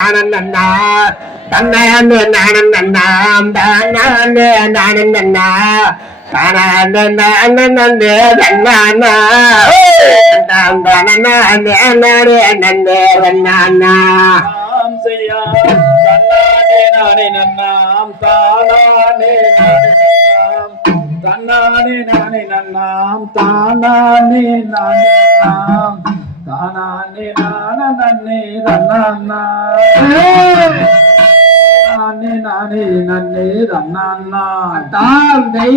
நானந்தா தன்னான்னு நானந்தன்னாம் தானான்னு நானந்தன்னா தானான்னு நானந்தே தன்னானா தாம் தானனா தன்னானே நானே நன்னாம் தானானே நானே தன்னானே நானே நன்னாம் தானானே நானே நன்னாம். தானானே நான நன்னே ரன்னான்னா நானே நானே நன்னே ரன்னான்னா தாந்தை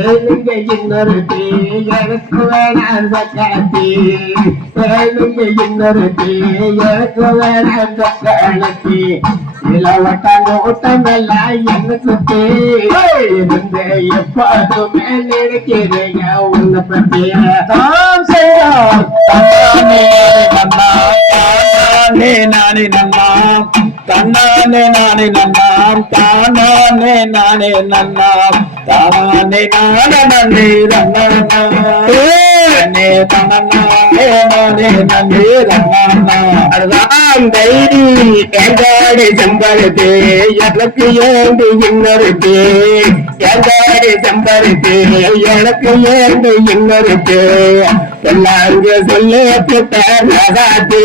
ஏழுங்க இன்னொரு தீ எனக்கு வேணாம் சக்காத்தி ஏழுங்க இன்னொரு தீ எனக்கு வேணாம் சக்காத்தி இளவட்டாங்க ஓட்டமெல்லாம் என்ன சுத்தி. இருந்து எப்போதுமே நினைக்கிறீங்க உன்னை பத்தி தாம் தானானே நானே நன்னாம். தன்னானே நானே நன்னாம். தானானே நானே நன்னாம். ரன்னானா நானே நன்னே ரன்னானா தாந்தை எங்காடி செம்பருத்து எனக்கு ஏண்டு இன்னொருக்கு எங்காடி செம்பருத்து எனக்கு ஏண்டு இன்னொருக்கு எல்லாங்க சொல்லி புட்டாத்து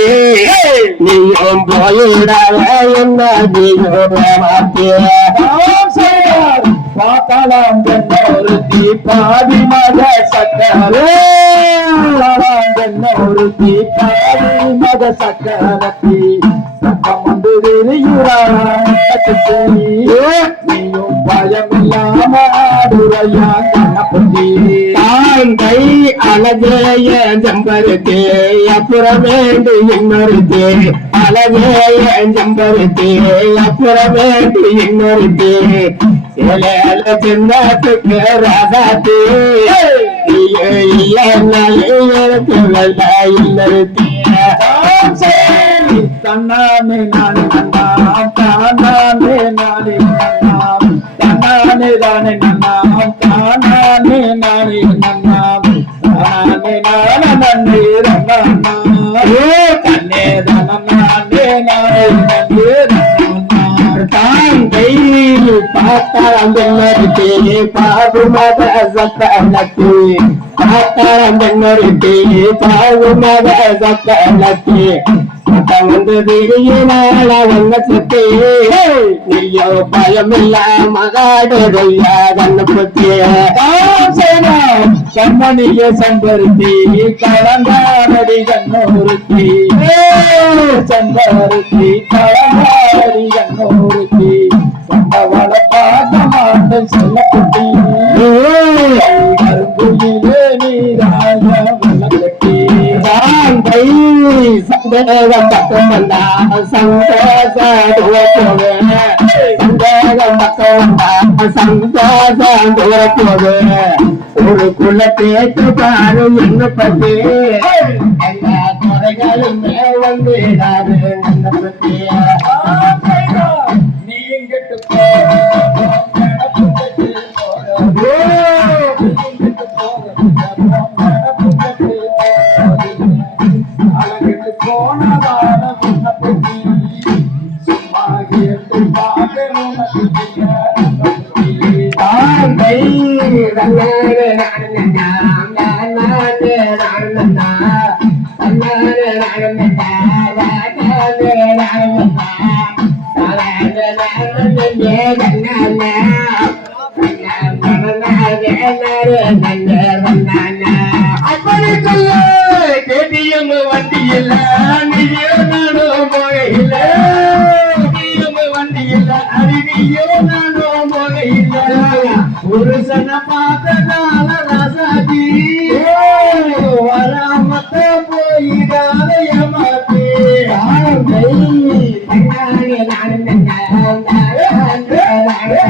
நீயும் போயிடாத என்ன நீயும் மாத்திய தாம் செய்தார் பாத்தாளாம் ஜன்னொரு தீபாதி மத சக்கரத்தி சக்கம் நீயும் பயமில்லாம ஆடுறையா கண்ணப்பட்டி தாந்தை அழகேய ஜம்பருத்தே அப்புறம் வேண்டு இன்னொருத்து. அழகேய ஜம்பருத்தே அப்புறம் வேண்டு சின்னத்துக்கு ராதாத்தே. எனக்கு வெள்ள இன்னொருத்து தாம் செய் தன்னானே நானே நன்னாம் தானானே நானே நன்னாம் தன்னானே தானே நன்னாம் தானானே நானே நன்னாம் தானானே நானே நன்னே ரன்னானா பார்த்தாரம் பெண்ணொருத்தி பாகு மத சத்தனத்தி பார்த்தாரம் வந்து திரியினால வந்த நீயோ மகாடுதையா கண்ணு புத்திய கண்மணிய சம்பருத்தி கலந்தாரடி சம்பருத்தி கலந்தாரடி சந்தேகம் பக்கம் வந்தா சந்தோஷ சந்தேகம் பக்கம் வந்தா சந்தோஷம். ஒரு குலத்தேற்று பாரு என்ன பத்தி எல்லா குறைகளுமே வந்துடாது என்ன பத்தி கேட்டியம் வண்டியில் நீயோ நானும் போகையில் கேட்டியம் வண்டியில் அருவியோ நானும் போகையில் புருஷனை பார்த்ததால அப்படி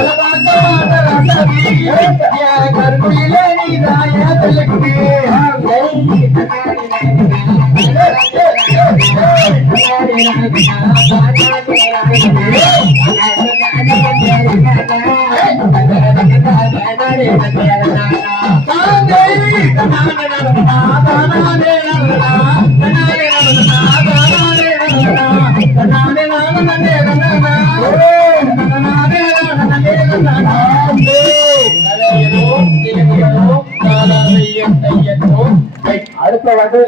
சக்காத்த வந்த அடுத்த வந்து